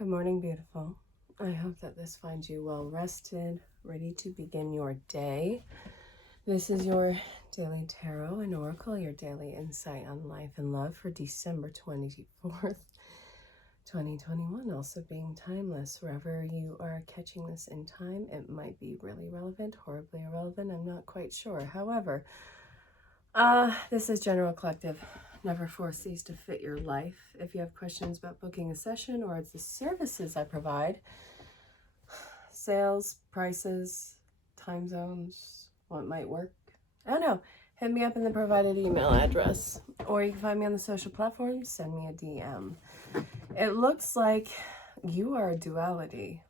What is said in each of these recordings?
Good morning, beautiful. I hope that this finds you well rested, ready to begin your day. This is your daily tarot and oracle, your daily insight on life and love for December 24th, 2021. Also being timeless. Wherever you are catching this in time, it might be really relevant, horribly irrelevant. I'm not quite sure. However, this is general collective. Never force these to fit your life. If you have questions about booking a session or the services I provide, sales, prices, time zones, what might work, I don't know, hit me up in the provided email address, or you can find me on the social platforms, send me a DM. It looks like you are a duality.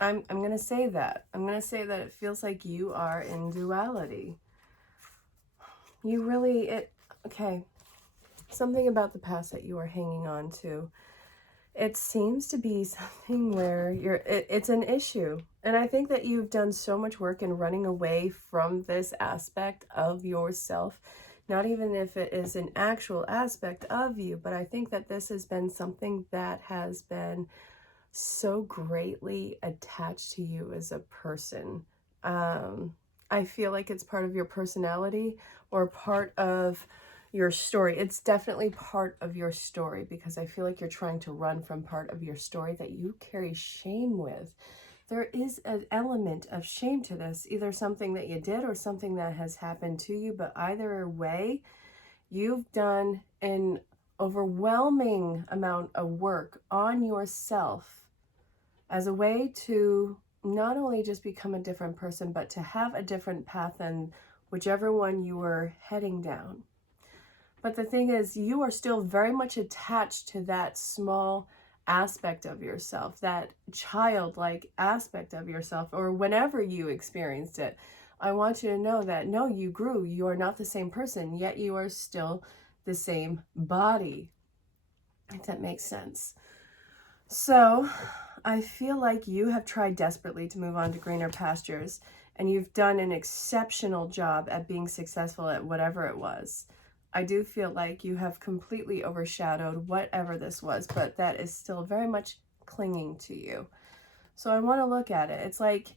I'm going to say that. I'm going to say that it feels like you are in duality. You really, okay. Something about the past that you are hanging on to. It seems to be something where it's an issue. And I think that you've done so much work in running away from this aspect of yourself. Not even if it is an actual aspect of you, but I think that this has been something that has been so greatly attached to you as a person. I feel like it's part of your personality or part of your story. It's definitely part of your story, because I feel like you're trying to run from part of your story that you carry shame with. There is an element of shame to this, either something that you did or something that has happened to you, but either way, you've done an overwhelming amount of work on yourself as a way to not only just become a different person, but to have a different path than whichever one you were heading down. But the thing is, you are still very much attached to that small aspect of yourself, that childlike aspect of yourself, or whenever you experienced it. I want you to know that, no, you grew. You are not the same person, yet you are still the same body, if that makes sense. So I feel like you have tried desperately to move on to greener pastures, and you've done an exceptional job at being successful at whatever it was. I do feel like you have completely overshadowed whatever this was, but that is still very much clinging to you. So I want to look at it. It's like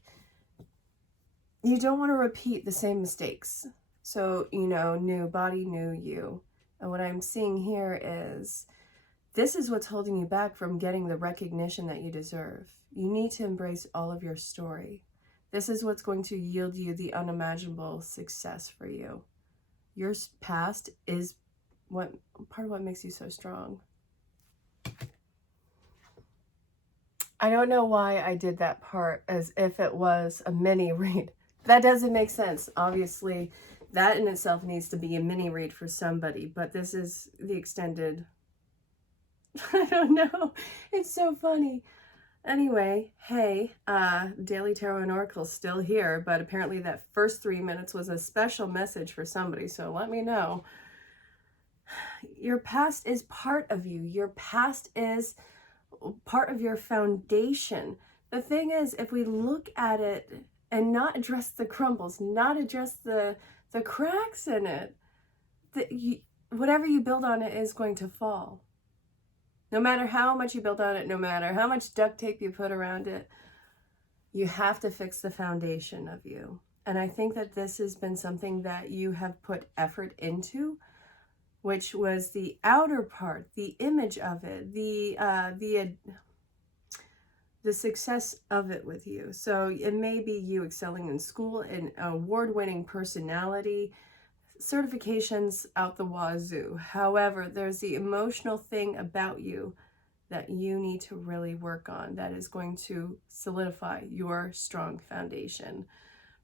you don't want to repeat the same mistakes. So, new body, new you. And what I'm seeing here is this is what's holding you back from getting the recognition that you deserve. You need to embrace all of your story. This is what's going to yield you the unimaginable success for you. Your past is part of what makes you so strong. I don't know why I did that part as if it was a mini read. That doesn't make sense. Obviously, that in itself needs to be a mini read for somebody, but this is the extended. I don't know. It's so funny. Anyway, hey, Daily Tarot and Oracle's still here, but apparently that first 3 minutes was a special message for somebody, so let me know. Your past is part of you. Your past is part of your foundation. The thing is, if we look at it and not address the crumbles, not address the cracks in it, whatever you build on it is going to fall. No matter how much you build on it, no matter how much duct tape you put around it, you have to fix the foundation of you. And I think that this has been something that you have put effort into, which was the outer part, the image of it, the success of it with you. So it may be you excelling in school, an award-winning personality, certifications out the wazoo. However, there's the emotional thing about you that you need to really work on that is going to solidify your strong foundation.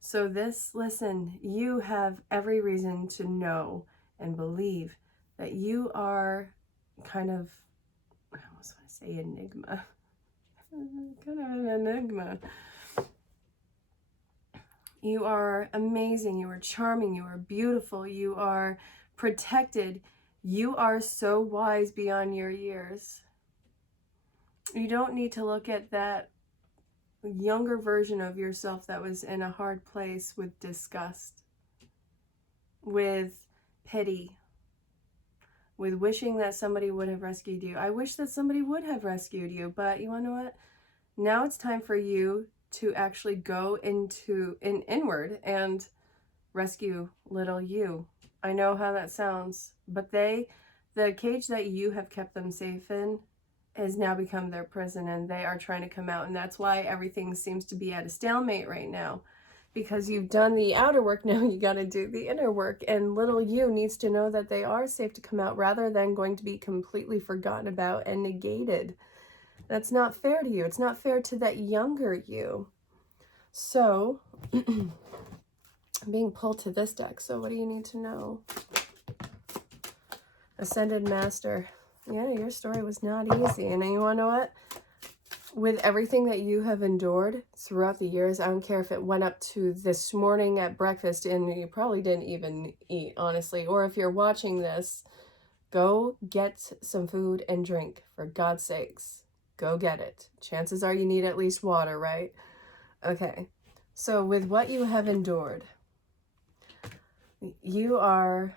So listen, you have every reason to know and believe that you are kind of, I almost want to say enigma. Kind of an enigma. You are amazing, you are charming, you are beautiful, you are protected, you are so wise beyond your years. You don't need to look at that younger version of yourself that was in a hard place with disgust, with pity, with wishing that somebody would have rescued you. I wish that somebody would have rescued you, but you want to know what? Now it's time for you to actually go inward and rescue little you. I know how that sounds, but the cage that you have kept them safe in has now become their prison, and they are trying to come out. And that's why everything seems to be at a stalemate right now, because you've done the outer work. Now you got to do the inner work, and little you needs to know that they are safe to come out rather than going to be completely forgotten about and negated. That's not fair to you. It's not fair to that younger you. So I'm being pulled to this deck. So what do you need to know? Ascended Master. Yeah, your story was not easy. And you want to know what? With everything that you have endured throughout the years, I don't care if it went up to this morning at breakfast and you probably didn't even eat, honestly. Or if you're watching this, go get some food and drink, for God's sakes. Go get it. Chances are you need at least water, right? Okay. So with what you have endured, you are...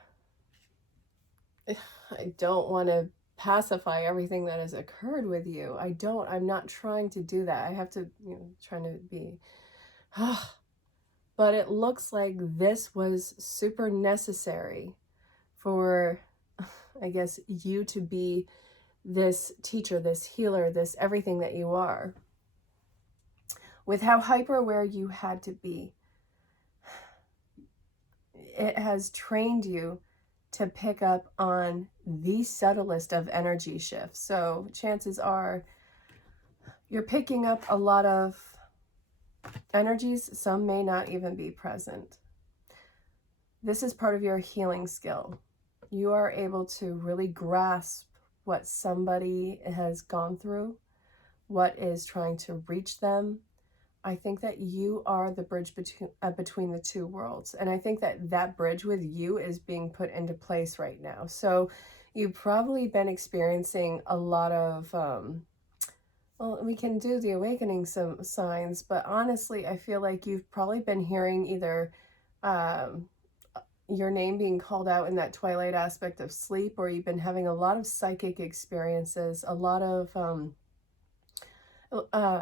I don't want to pacify everything that has occurred with you. I'm not trying to do that. I have to, trying to be, but it looks like this was super necessary for, I guess, you to be this teacher, this healer, this everything that you are. With how hyper aware you had to be, it has trained you to pick up on the subtlest of energy shifts. So chances are you're picking up a lot of energies. Some may not even be present. This is part of your healing skill. You are able to really grasp what somebody has gone through, what is trying to reach them. I think that you are the bridge between the two worlds. And I think that that bridge with you is being put into place right now. So you've probably been experiencing a lot of, well, we can do the awakening some signs, but honestly, I feel like you've probably been hearing either your name being called out in that twilight aspect of sleep, or you've been having a lot of psychic experiences, a lot of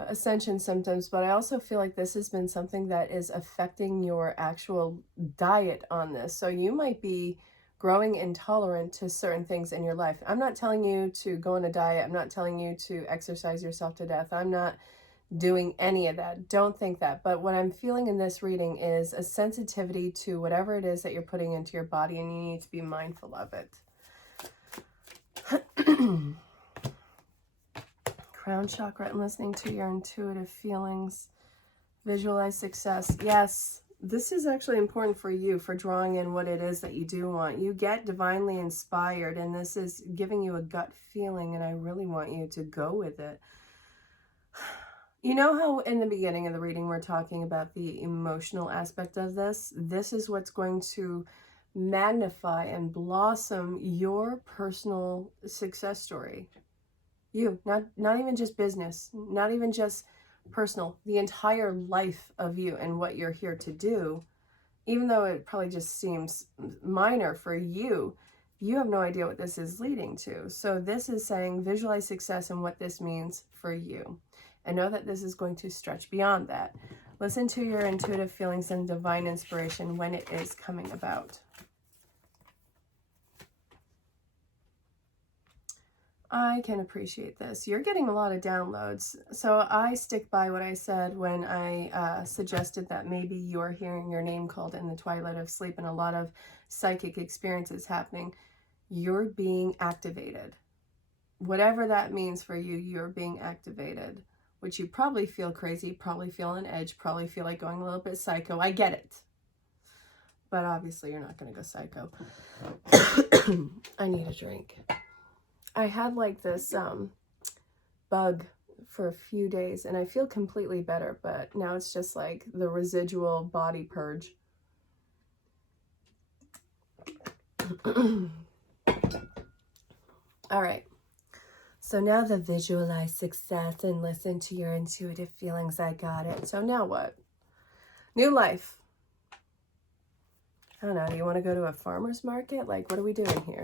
ascension symptoms. But I also feel like this has been something that is affecting your actual diet on this. So you might be growing intolerant to certain things in your life. I'm not telling you to go on a diet. I'm not telling you to exercise yourself to death. I'm not doing any of that. Don't think that. But what I'm feeling in this reading is a sensitivity to whatever it is that you're putting into your body, and you need to be mindful of it. Crown chakra and listening to your intuitive feelings. Visualize success. Yes, this is actually important for you, for drawing in what it is that you do want. You get divinely inspired, and this is giving you a gut feeling, and I really want you to go with it. You know how in the beginning of the reading we're talking about the emotional aspect of this? This is what's going to magnify and blossom your personal success story. You, not even just business, not even just personal, the entire life of you and what you're here to do. Even though it probably just seems minor for you, you have no idea what this is leading to. So this is saying visualize success and what this means for you. And know that this is going to stretch beyond that. Listen to your intuitive feelings and divine inspiration when it is coming about. I can appreciate this. You're getting a lot of downloads. So I stick by what I said when I suggested that maybe you're hearing your name called in the twilight of sleep and a lot of psychic experiences happening. You're being activated. Whatever that means for you, you're being activated, which you probably feel crazy, probably feel on edge, probably feel like going a little bit psycho. I get it. But obviously you're not going to go psycho. I need a drink. I had like this bug for a few days and I feel completely better, but now it's just like the residual body purge. All right. So now the visualize success and listen to your intuitive feelings. I got it. So now what? New life. I don't know. Do you want to go to a farmer's market? Like, what are we doing here?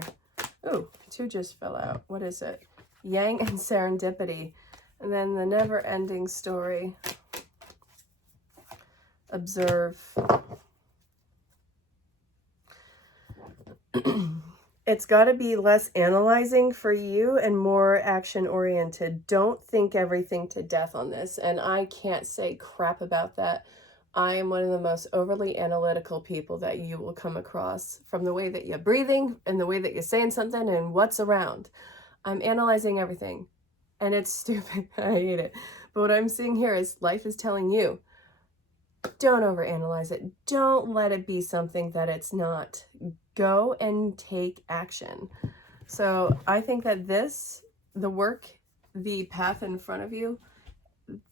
Ooh, 2 just fell out. What is it? Yang and serendipity. And then the never-ending story. Observe. It's got to be less analyzing for you and more action-oriented. Don't think everything to death on this. And I can't say crap about that. I am one of the most overly analytical people that you will come across, from the way that you're breathing and the way that you're saying something and what's around. I'm analyzing everything. And it's stupid. I hate it. But what I'm seeing here is life is telling you, don't overanalyze it. Don't let it be something that it's not. Go and take action. So I think that this, the work, the path in front of you,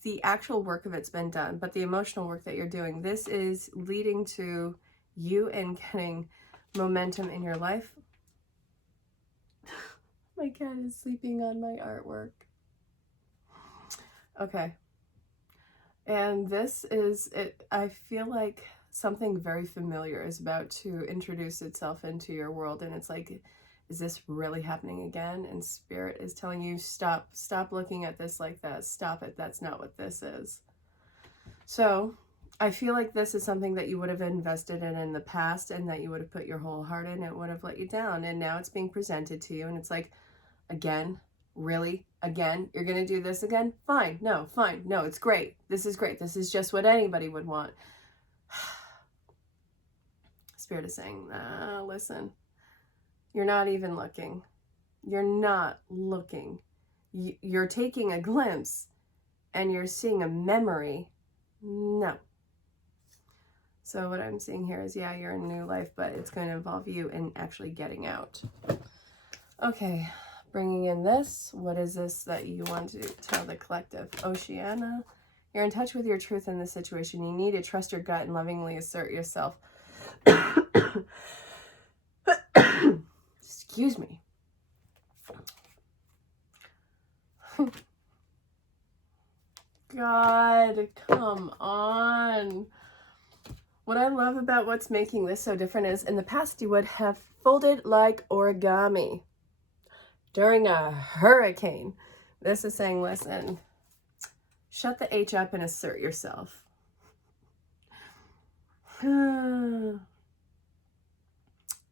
the actual work of it's been done, but the emotional work that you're doing, this is leading to you and getting momentum in your life. My cat is sleeping on my artwork. Okay. And this is it. I feel like something very familiar is about to introduce itself into your world. And it's like, is this really happening again? And Spirit is telling you, stop looking at this like that. Stop it. That's not what this is. So I feel like this is something that you would have invested in the past, and that you would have put your whole heart in. It would have let you down. And now it's being presented to you. And it's like, again, really? Again? You're going to do this again? Fine. No, fine. No, it's great. This is great. This is just what anybody would want. Spirit is saying, listen, you're not even looking. You're not looking. You're taking a glimpse and you're seeing a memory. No. So what I'm seeing here is, yeah, you're in a new life, but it's going to involve you in actually getting out. Okay. Bringing in this, what is this that you want to tell the collective? Oceana, you're in touch with your truth in this situation. You need to trust your gut and lovingly assert yourself. Excuse me. God, come on. What I love about what's making this so different is, in the past you would have folded like origami during a hurricane. This is saying, listen, shut the H up and assert yourself.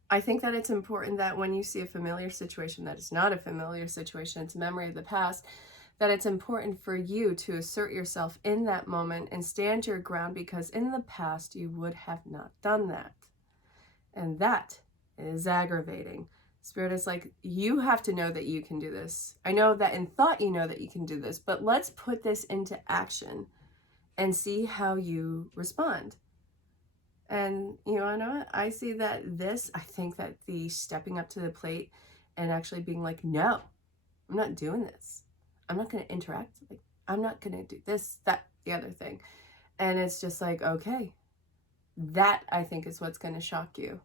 I think that it's important that when you see a familiar situation that is not a familiar situation, it's a memory of the past, that it's important for you to assert yourself in that moment and stand your ground, because in the past you would have not done that. And that is aggravating. Spirit is like, you have to know that you can do this. I know that in thought you know that you can do this, but let's put this into action and see how you respond. And you know what? I see that I think that the stepping up to the plate and actually being like, no, I'm not doing this. I'm not going to interact. Like, I'm not going to do this, that, the other thing. And it's just like, okay, that I think is what's going to shock you.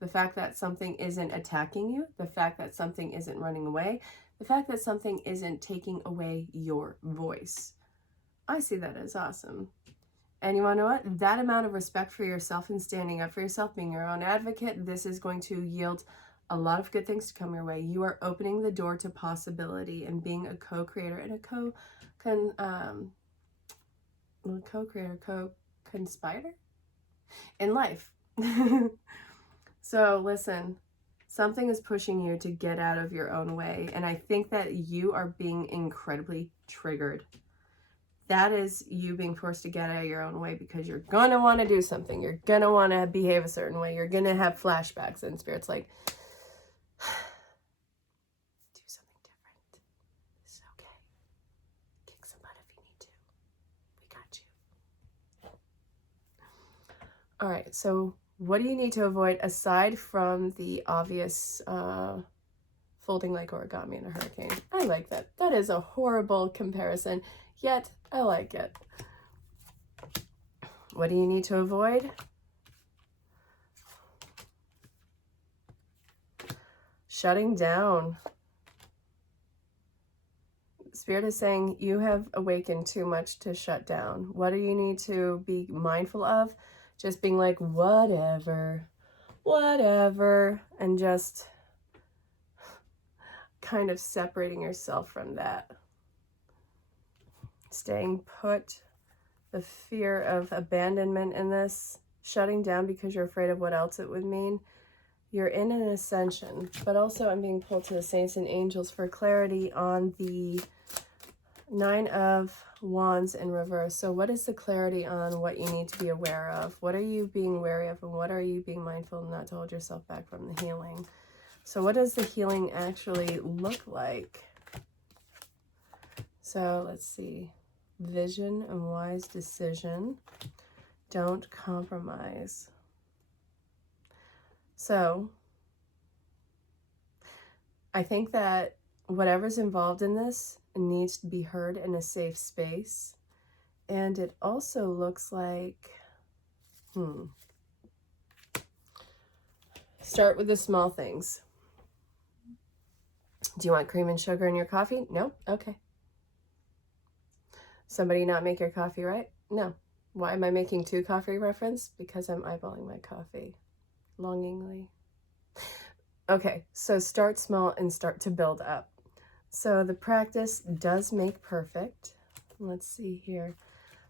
The fact that something isn't attacking you, the fact that something isn't running away, the fact that something isn't taking away your voice. I see that as awesome. And you want to know what? That amount of respect for yourself and standing up for yourself, being your own advocate, this is going to yield a lot of good things to come your way. You are opening the door to possibility and being a co-creator and a co-conspirator in life. So listen, something is pushing you to get out of your own way. And I think that you are being incredibly triggered. That is you being forced to get out of your own way because you're going to want to do something. You're going to want to behave a certain way. You're going to have flashbacks, and Spirit's like, do something different. It's okay. Kick some butt if you need to. We got you. All right, so what do you need to avoid aside from the obvious folding like origami in a hurricane? I like that. That is a horrible comparison, yet I like it. What do you need to avoid? Shutting down. Spirit is saying you have awakened too much to shut down. What do you need to be mindful of? Just being like, whatever, and just kind of separating yourself from that. Staying put, the fear of abandonment in this, shutting down because you're afraid of what else it would mean. You're in an ascension, but also I'm being pulled to the saints and angels for clarity on the 9 of Wands in reverse. So what is the clarity on what you need to be aware of? What are you being wary of, and what are you being mindful not to hold yourself back from the healing? So what does the healing actually look like? So let's see. Vision and wise decision. Don't compromise. So I think that whatever's involved in this needs to be heard in a safe space. And it also looks like, start with the small things. Do you want cream and sugar in your coffee? No? Okay. Somebody not make your coffee right? No. Why am I making 2 coffee reference? Because I'm eyeballing my coffee longingly. Okay, so start small and start to build up. So the practice does make perfect. Let's see here.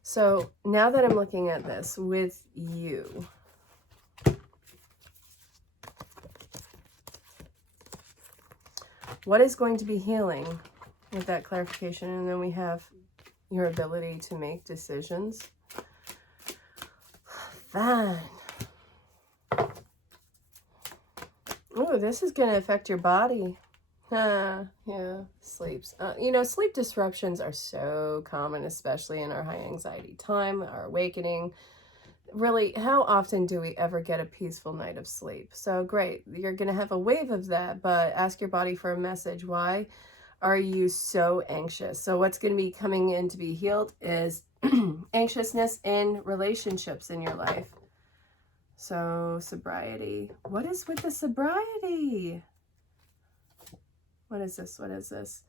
So now that I'm looking at this with you, what is going to be healing with that clarification? And then we have your ability to make decisions. Fine. Oh, this is going to affect your body. Yeah, sleeps. Sleep disruptions are so common, especially in our high anxiety time, our awakening. Really, how often do we ever get a peaceful night of sleep? So great, you're going to have a wave of that, but ask your body for a message. Why are you so anxious? So what's going to be coming in to be healed is anxiousness in relationships in your life. So sobriety. What is with the sobriety? What is this? What is this?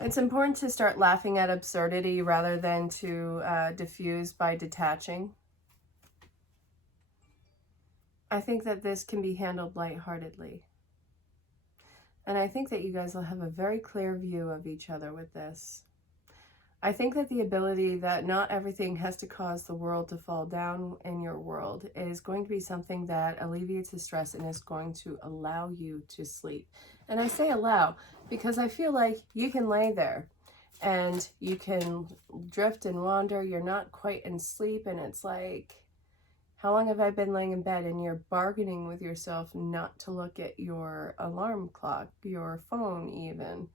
It's important to start laughing at absurdity rather than to diffuse by detaching. I think that this can be handled lightheartedly. And I think that you guys will have a very clear view of each other with this. I think that the ability that not everything has to cause the world to fall down in your world is going to be something that alleviates the stress and is going to allow you to sleep. And I say allow because I feel like you can lay there and you can drift and wander. You're not quite in sleep, and it's like, how long have I been laying in bed? And you're bargaining with yourself not to look at your alarm clock, your phone even.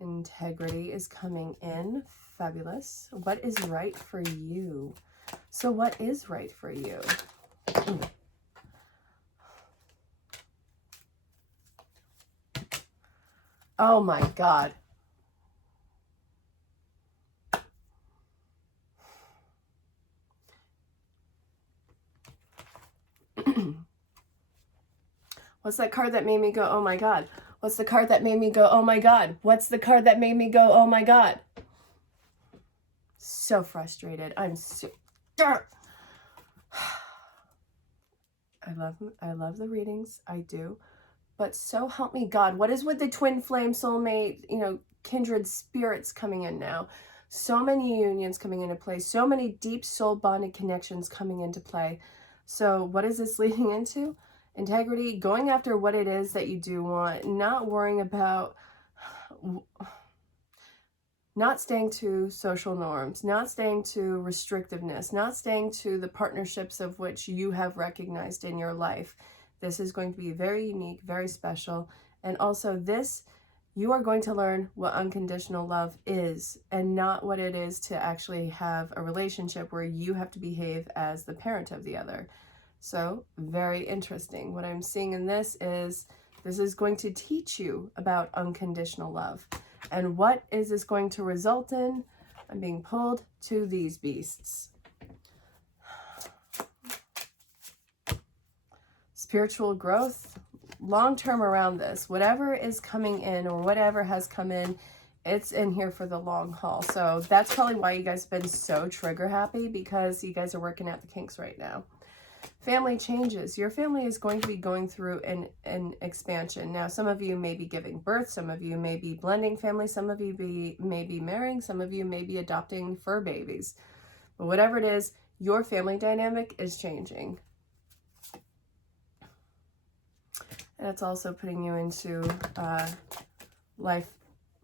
Integrity is coming in. Fabulous. What is right for you? So what is right for you? Oh my God. What's that card that made me go, oh my God? What's the card that made me go, oh my God? What's the card that made me go, oh my God? So frustrated. I'm so... I love the readings. I do. But so help me God. What is with the twin flame soulmate, kindred spirits coming in now? So many unions coming into play. So many deep soul bonded connections coming into play. So what is this leading into? Integrity, going after what it is that you do want, not worrying about, not staying to social norms, not staying to restrictiveness, not staying to the partnerships of which you have recognized in your life. This is going to be very unique, very special. And also this, you are going to learn what unconditional love is and not what it is to actually have a relationship where you have to behave as the parent of the other. So very interesting. What I'm seeing in this is going to teach you about unconditional love. And what is this going to result in? I'm being pulled to these beasts. Spiritual growth, long-term around this. Whatever is coming in or whatever has come in, it's in here for the long haul. So that's probably why you guys have been so trigger happy, because you guys are working out the kinks right now. Family changes. Your family is going to be going through an expansion. Now, some of you may be giving birth. Some of you may be blending families. Some of you may be marrying. Some of you may be adopting fur babies. But whatever it is, your family dynamic is changing. And it's also putting you into life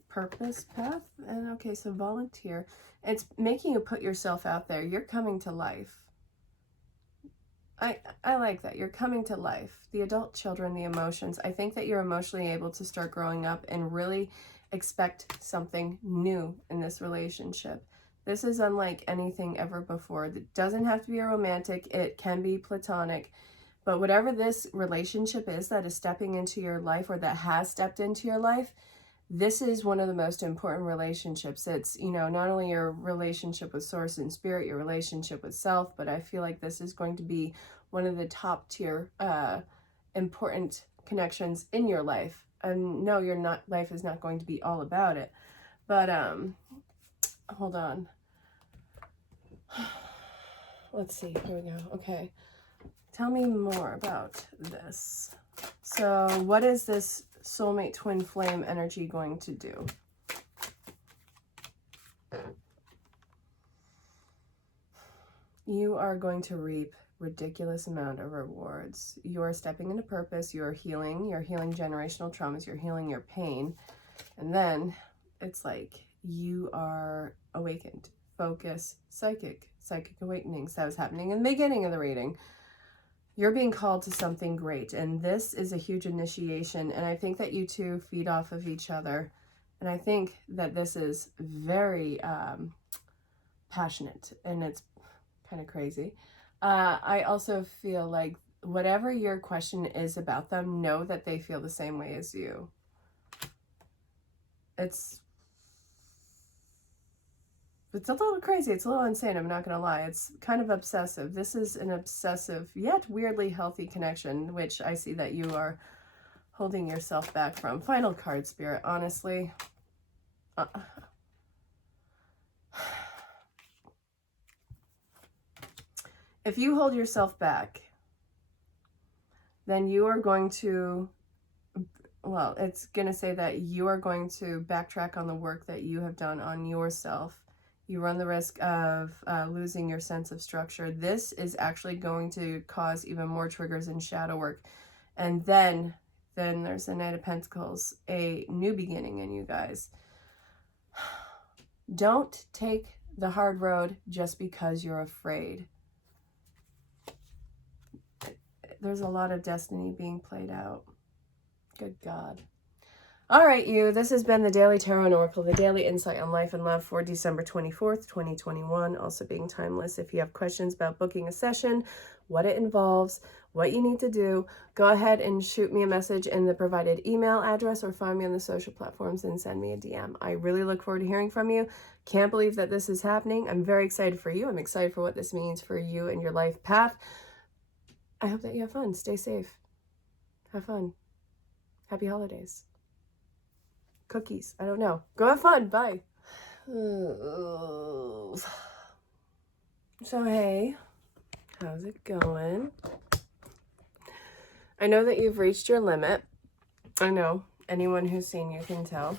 purpose path. And okay, so volunteer. It's making you put yourself out there. You're coming to life. I like that. You're coming to life. The adult children, the emotions. I think that you're emotionally able to start growing up and really expect something new in this relationship. This is unlike anything ever before. It doesn't have to be a romantic. It can be platonic. But whatever this relationship is that is stepping into your life or that has stepped into your life, this is one of the most important relationships. It's, you know, not only your relationship with source and spirit, your relationship with self, but I feel like this is going to be one of the top tier important connections in your life. And no, you're not, life is not going to be all about it. But hold on. Let's see. Here we go. Okay. Tell me more about this. So what is this soulmate twin flame energy going to do? You are going to reap ridiculous amount of rewards. You are stepping into purpose. You're healing generational traumas. You're healing your pain. And then it's like you are awakened. Focus, psychic awakenings. That was happening in the beginning of the reading. You're being called to something great, and this is a huge initiation, and I think that you two feed off of each other, and I think that this is very passionate, and it's kind of crazy. I also feel like whatever your question is about them, know that they feel the same way as you. It's a little crazy. It's a little insane. I'm not going to lie. It's kind of obsessive. This is an obsessive yet weirdly healthy connection, which I see that you are holding yourself back from. Final card, Spirit. Honestly. If you hold yourself back, then you are going to, well, it's going to say that you are going to backtrack on the work that you have done on yourself. You run the risk of losing your sense of structure. This is actually going to cause even more triggers and shadow work. And then there's the Knight of Pentacles, a new beginning in you guys. Don't take the hard road just because you're afraid. There's a lot of destiny being played out. Good God. All right, you. This has been the Daily Tarot and Oracle, the daily insight on life and love for December 24th, 2021. Also being timeless. If you have questions about booking a session, what it involves, what you need to do, go ahead and shoot me a message in the provided email address or find me on the social platforms and send me a DM. I really look forward to hearing from you. Can't believe that this is happening. I'm very excited for you. I'm excited for what this means for you and your life path. I hope that you have fun. Stay safe. Have fun. Happy holidays. Cookies. I don't know. Go have fun. Bye. So, hey, how's it going? I know that you've reached your limit. I know. Anyone who's seen you can tell.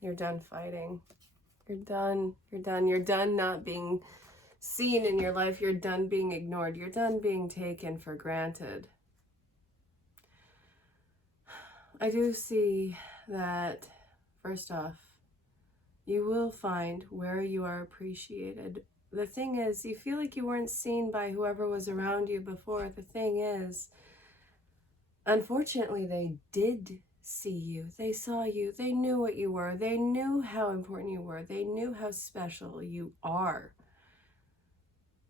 You're done fighting. You're done. You're done. You're done not being seen in your life. You're done being ignored. You're done being taken for granted. I do see that, first off, you will find where you are appreciated. The thing is, you feel like you weren't seen by whoever was around you before. The thing is, unfortunately, they did see you. They saw you. They knew what you were. They knew how important you were. They knew how special you are.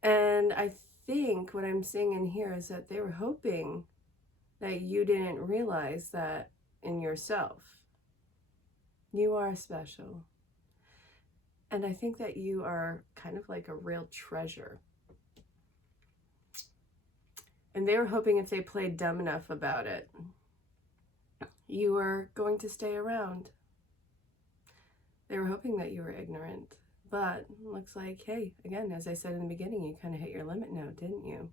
And I think what I'm seeing in here is that they were hoping that you didn't realize that in yourself. You are special. And I think that you are kind of like a real treasure. And they were hoping if they played dumb enough about it, you were going to stay around. They were hoping that you were ignorant. But it looks like, hey, again, as I said in the beginning, you kind of hit your limit now, didn't you?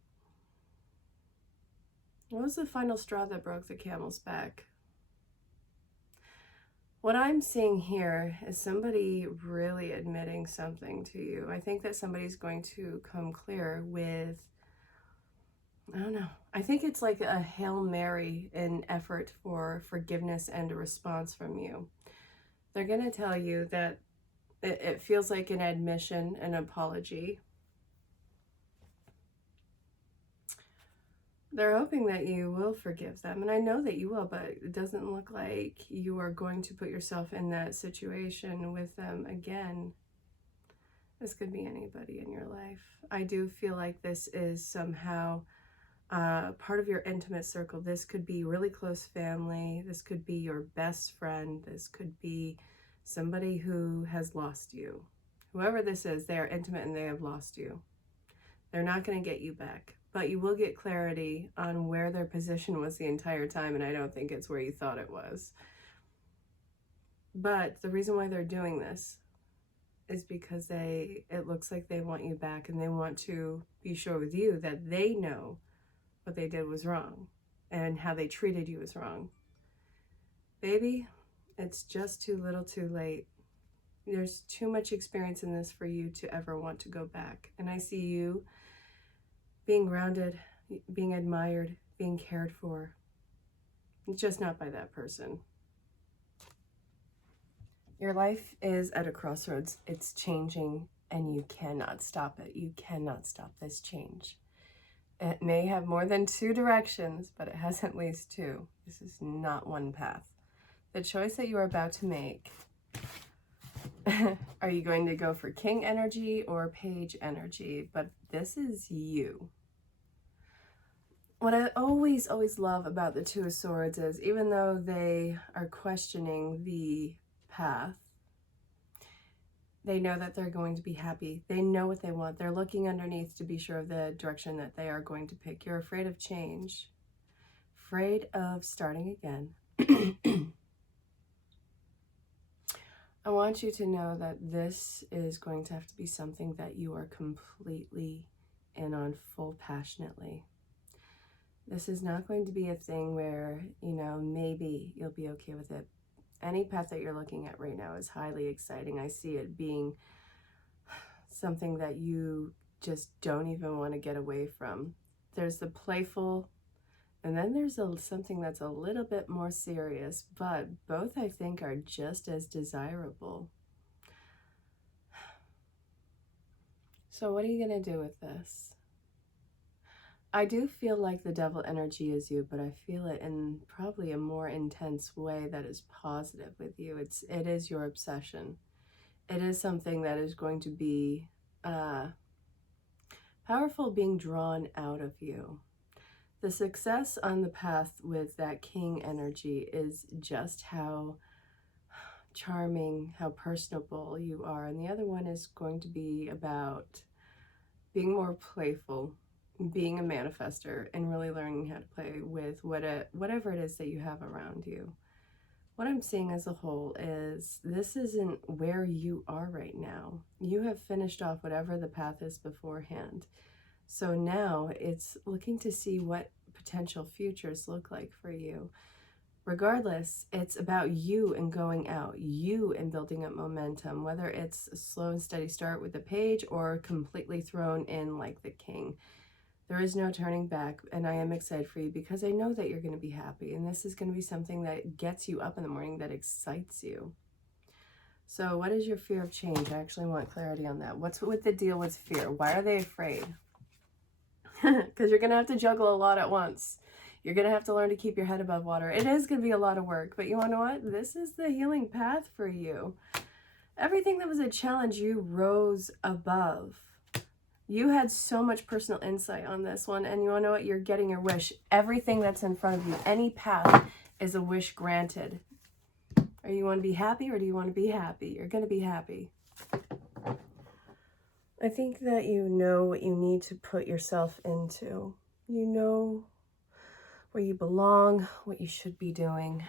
What was the final straw that broke the camel's back? What I'm seeing here is somebody really admitting something to you. I think that somebody's going to come clear with, I don't know. I think it's like a Hail Mary in effort for forgiveness and a response from you. They're going to tell you that it feels like an admission, an apology. They're hoping that you will forgive them, and I know that you will, but it doesn't look like you are going to put yourself in that situation with them again. This could be anybody in your life. I do feel like this is somehow part of your intimate circle. This could be really close family. This could be your best friend. This could be somebody who has lost you. Whoever this is, they are intimate and they have lost you. They're not going to get you back, but you will get clarity on where their position was the entire time, and I don't think it's where you thought it was. But the reason why they're doing this is because it looks like they want you back, and they want to be sure with you that they know what they did was wrong and how they treated you was wrong. Baby, it's just too little too late. There's too much experience in this for you to ever want to go back. And I see you being grounded, being admired, being cared for, just not by that person. Your life is at a crossroads. It's changing, and you cannot stop it. You cannot stop this change. It may have more than two directions, but it has at least two. This is not one path. The choice that you are about to make, are you going to go for king energy or page energy? But this is you. What I always love about the Two of Swords is, even though they are questioning the path, they know that they're going to be happy. They know what they want. They're looking underneath to be sure of the direction that they are going to pick. You're afraid of change, afraid of starting again. I want you to know that this is going to have to be something that you are completely in on, full passionately. This is not going to be a thing where, maybe you'll be okay with it. Any path that you're looking at right now is highly exciting. I see it being something that you just don't even want to get away from. There's the playful, and then there's something that's a little bit more serious, but both I think are just as desirable. So what are you going to do with this? I do feel like the devil energy is you, but I feel it in probably a more intense way that is positive with you. It is your obsession. It is something that is going to be powerful, being drawn out of you. The success on the path with that king energy is just how charming, how personable you are. And the other one is going to be about being more playful, being a manifester, and really learning how to play with whatever it is that you have around you. What I'm seeing as a whole is this isn't where you are right now. You have finished off whatever the path is beforehand. So now it's looking to see what potential futures look like for you. Regardless, it's about you and going out, you and building up momentum, whether it's a slow and steady start with the page or completely thrown in like the king. There is no turning back, and I am excited for you because I know that you're going to be happy, and this is going to be something that gets you up in the morning, that excites you. So what is your fear of change? I actually want clarity on that. What's with the deal with fear? Why are they afraid? Because you're going to have to juggle a lot at once. You're going to have to learn to keep your head above water. It is going to be a lot of work, but you want to know what? This is the healing path for you. Everything that was a challenge, you rose above. You had so much personal insight on this one, and you want to know what? You're getting your wish. Everything that's in front of you, any path, is a wish granted. Or you want to be happy, or do you want to be happy? You're going to be happy. I think that you know what you need to put yourself into. You know where you belong, what you should be doing.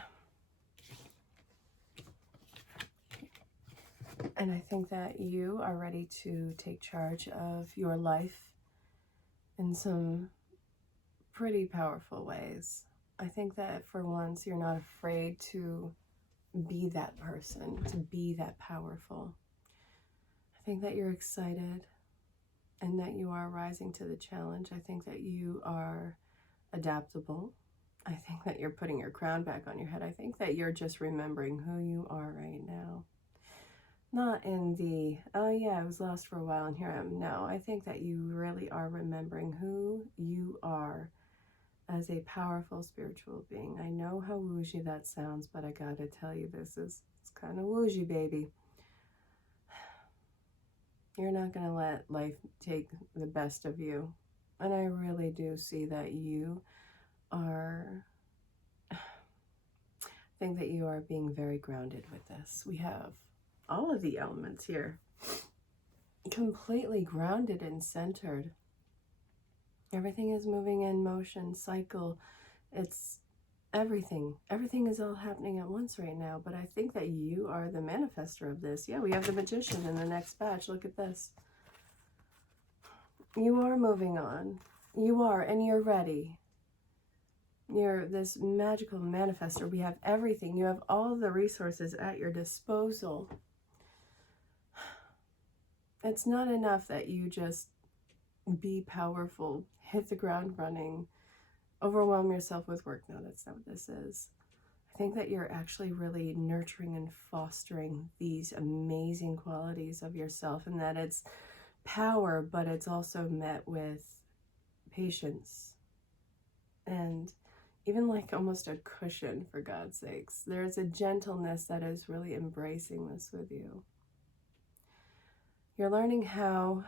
And I think that you are ready to take charge of your life in some pretty powerful ways. I think that for once you're not afraid to be that person, to be that powerful. I think that you're excited and that you are rising to the challenge. I think that you are adaptable. I think that you're putting your crown back on your head. I think that you're just remembering who you are right now. Not in the, oh yeah, I was lost for a while and here I am. No, I think that you really are remembering who you are as a powerful spiritual being. I know how woozy that sounds, but I gotta tell you, it's kind of woozy, baby. You're not gonna let life take the best of you. And I really do see that you are, I think that you are being very grounded with this. We have all of the elements here, completely grounded and centered. Everything is moving in motion, cycle. It's everything. Everything is all happening at once right now. But I think that you are the manifester of this. Yeah, we have the Magician in the next batch. Look at this. You are moving on. You are, and you're ready. You're this magical manifester. We have everything. You have all the resources at your disposal. It's not enough that you just be powerful, hit the ground running, overwhelm yourself with work. No, that's not what this is. I think that you're actually really nurturing and fostering these amazing qualities of yourself, and that it's power, but it's also met with patience and even like almost a cushion, for God's sakes. There's a gentleness that is really embracing this with you. You're learning how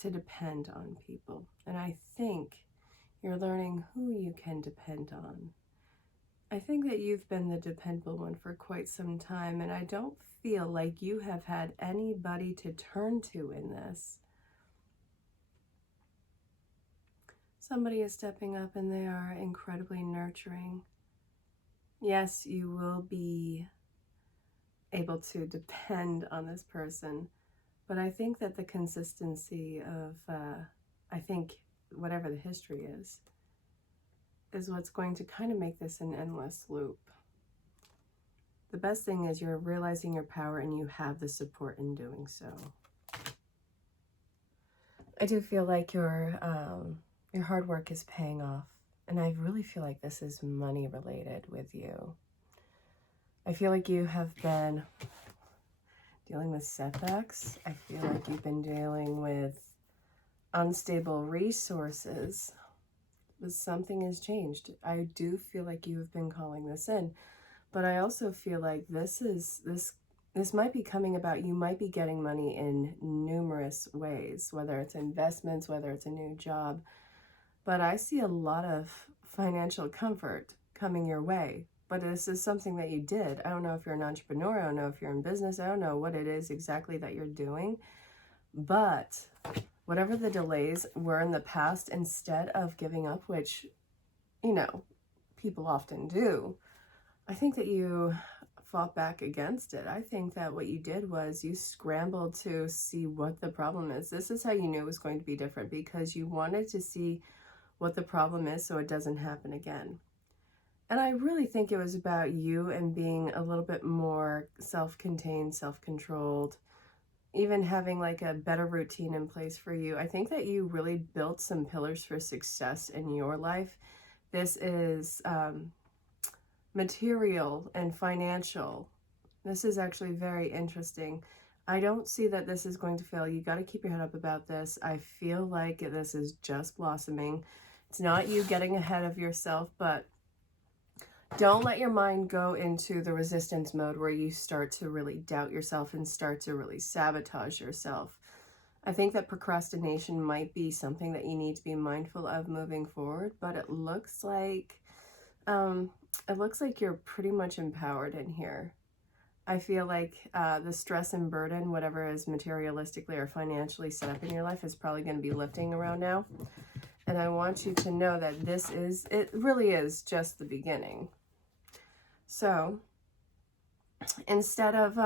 to depend on people. And I think you're learning who you can depend on. I think that you've been the dependable one for quite some time, and I don't feel like you have had anybody to turn to in this. Somebody is stepping up and they are incredibly nurturing. Yes, you will be able to depend on this person, but I think that the consistency of, I think whatever the history is what's going to kind of make this an endless loop. The best thing is you're realizing your power and you have the support in doing so. I do feel like your hard work is paying off, and I really feel like this is money related with you. I feel like you have been dealing with setbacks. I feel like you've been dealing with unstable resources, but something has changed. I do feel like you have been calling this in, but I also feel like this might be coming about. You might be getting money in numerous ways, whether it's investments, whether it's a new job, but I see a lot of financial comfort coming your way. But this is something that you did. I don't know if you're an entrepreneur. I don't know if you're in business. I don't know what it is exactly that you're doing. But whatever the delays were in the past, instead of giving up, which, you know, people often do, I think that you fought back against it. I think that what you did was you scrambled to see what the problem is. This is how you knew it was going to be different, because you wanted to see what the problem is so it doesn't happen again. And I really think it was about you and being a little bit more self-contained, self-controlled, even having like a better routine in place for you. I think that you really built some pillars for success in your life. This is material and financial. This is actually very interesting. I don't see that this is going to fail. You got to keep your head up about this. I feel like this is just blossoming. It's not you getting ahead of yourself, but don't let your mind go into the resistance mode where you start to really doubt yourself and start to really sabotage yourself. I think that procrastination might be something that you need to be mindful of moving forward, but it looks like you're pretty much empowered in here. I feel like the stress and burden, whatever is materialistically or financially set up in your life, is probably going to be lifting around now. And I want you to know that it really is just the beginning. So instead of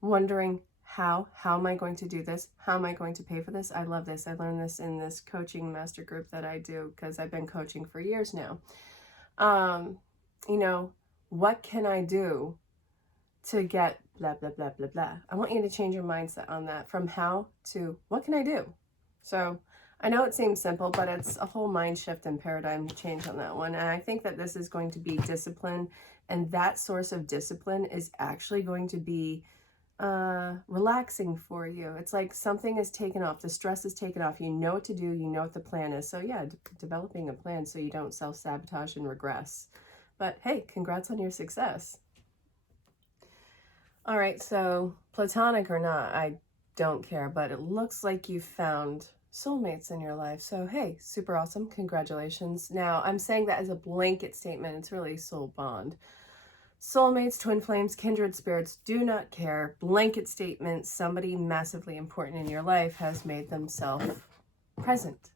wondering How am I going to do this? How am I going to pay for this? I love this. I learned this in this coaching master group that I do because I've been coaching for years now. You know, what can I do to get blah, blah, blah, blah, blah. I want you to change your mindset on that from how to what can I do? So I know it seems simple, but it's a whole mind shift and paradigm change on that one. And I think that this is going to be discipline. And that source of discipline is actually going to be relaxing for you. It's like something is taken off. The stress is taken off. You know what to do. You know what the plan is. So yeah, developing a plan so you don't self-sabotage and regress. But hey, congrats on your success. All right, so platonic or not, I don't care, but it looks like you found soulmates in your life. So hey, super awesome. Congratulations. Now, I'm saying that as a blanket statement. It's really soul bond. Soulmates, twin flames, kindred spirits, do not care. Blanket statement, somebody massively important in your life has made themselves present.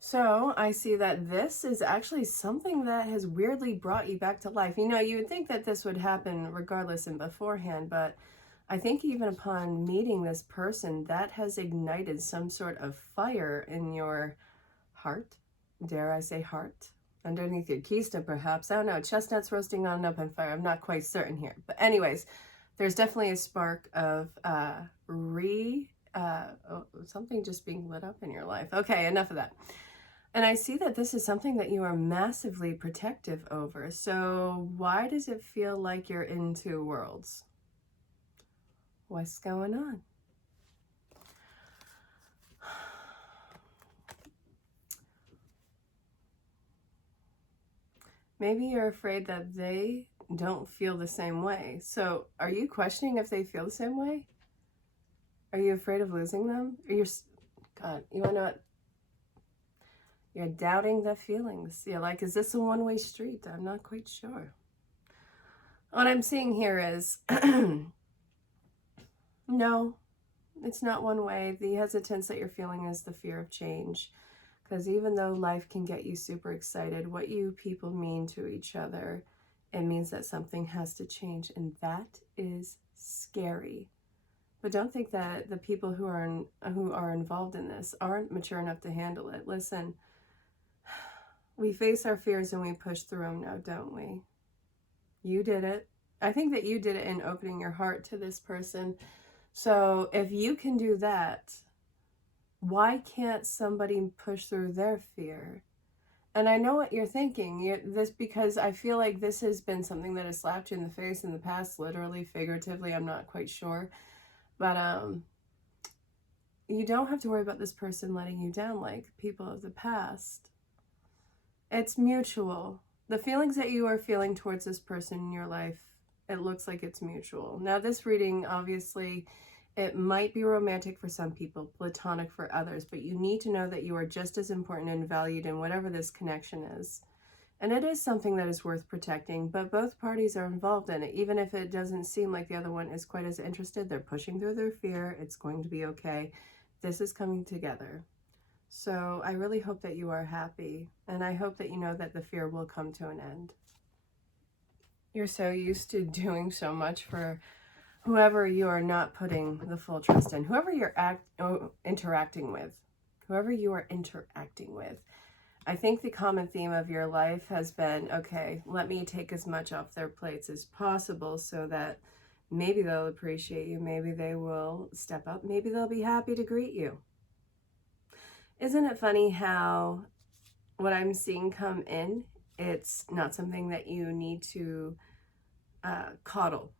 So I see that this is actually something that has weirdly brought you back to life. You know, you would think that this would happen regardless and beforehand, but I think even upon meeting this person, that has ignited some sort of fire in your heart. Dare I say heart? Underneath your keister, perhaps. I don't know. Chestnuts roasting on an open fire. I'm not quite certain here. But anyways, there's definitely a spark of something just being lit up in your life. Okay, enough of that. And I see that this is something that you are massively protective over. So why does it feel like you're in two worlds? What's going on? Maybe you're afraid that they don't feel the same way. So are you questioning if they feel the same way? Are you afraid of losing them? Or God, you want to know what? You're doubting the feelings. You're like, is this a one-way street? I'm not quite sure. What I'm seeing here is, no, it's not one way. The hesitance that you're feeling is the fear of change. Because even though life can get you super excited, what you people mean to each other, it means that something has to change. And that is scary. But don't think that the people who are involved in this aren't mature enough to handle it. Listen, we face our fears and we push through them now, don't we? You did it. I think that you did it in opening your heart to this person. So if you can do that, why can't somebody push through their fear? And I know what you're thinking. Because I feel like this has been something that has slapped you in the face in the past, literally, figuratively, I'm not quite sure. But you don't have to worry about this person letting you down like people of the past. It's mutual. The feelings that you are feeling towards this person in your life, it looks like it's mutual. Now, this reading, obviously, it might be romantic for some people, platonic for others, but you need to know that you are just as important and valued in whatever this connection is. And it is something that is worth protecting, but both parties are involved in it. Even if it doesn't seem like the other one is quite as interested, they're pushing through their fear. It's going to be okay. This is coming together. So I really hope that you are happy, and I hope that you know that the fear will come to an end. You're so used to doing so much for whoever you are not putting the full trust in, whoever you're interacting with, I think the common theme of your life has been, okay, let me take as much off their plates as possible so that maybe they'll appreciate you, maybe they will step up, maybe they'll be happy to greet you. Isn't it funny how what I'm seeing come in, it's not something that you need to coddle.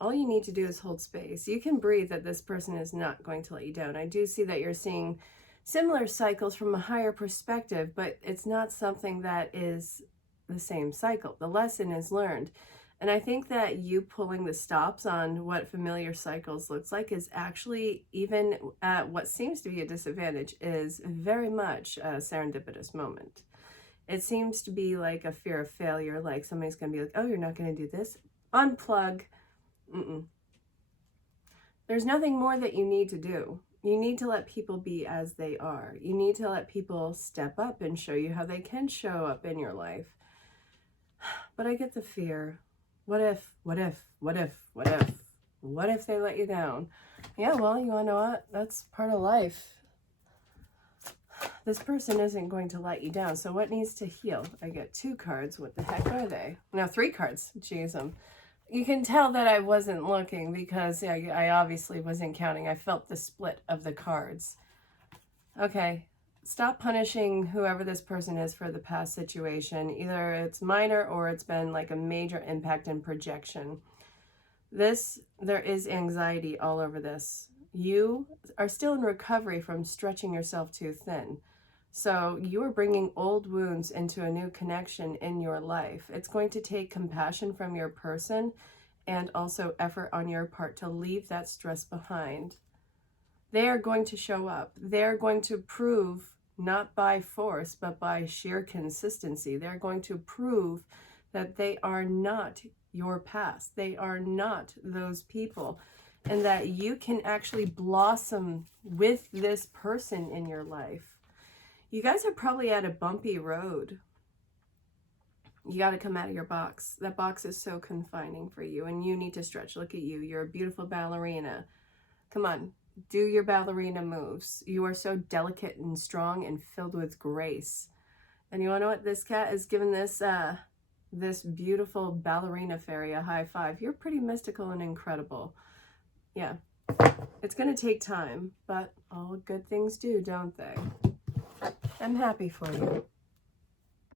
All you need to do is hold space. You can breathe that this person is not going to let you down. I do see that you're seeing similar cycles from a higher perspective, but it's not something that is the same cycle. The lesson is learned. And I think that you pulling the stops on what familiar cycles looks like is actually, even at what seems to be a disadvantage, is very much a serendipitous moment. It seems to be like a fear of failure, like somebody's going to be like, oh, you're not going to do this? Unplug. There's nothing more that you need to do. You need to let people be as they are. You need to let people step up and show you how they can show up in your life. But I get the fear. What if, what if, what if, what if? What if they let you down? Yeah, well, you want to know what? That's part of life. This person isn't going to let you down. So what needs to heal? I get 2 cards. What the heck are they? No, 3 cards. Jeez, you can tell that I wasn't looking because I obviously wasn't counting. I felt the split of the cards. Okay, stop punishing whoever this person is for the past situation. Either it's minor or it's been like a major impact and projection. There is anxiety all over this. You are still in recovery from stretching yourself too thin. So you are bringing old wounds into a new connection in your life. It's going to take compassion from your person and also effort on your part to leave that stress behind. They are going to show up. They're going to prove, not by force, but by sheer consistency. They're going to prove that they are not your past. They are not those people. And that you can actually blossom with this person in your life. You guys are probably at a bumpy road. You got to come out of your box. That box is so confining for you, and you need to stretch. Look at you. You're a beautiful ballerina. Come on, do your ballerina moves. You are so delicate and strong and filled with grace. And you want to know what? This cat is giving this this beautiful ballerina fairy a high five. You're pretty mystical and incredible. Yeah, it's going to take time, but all good things do, don't they? I'm happy for you.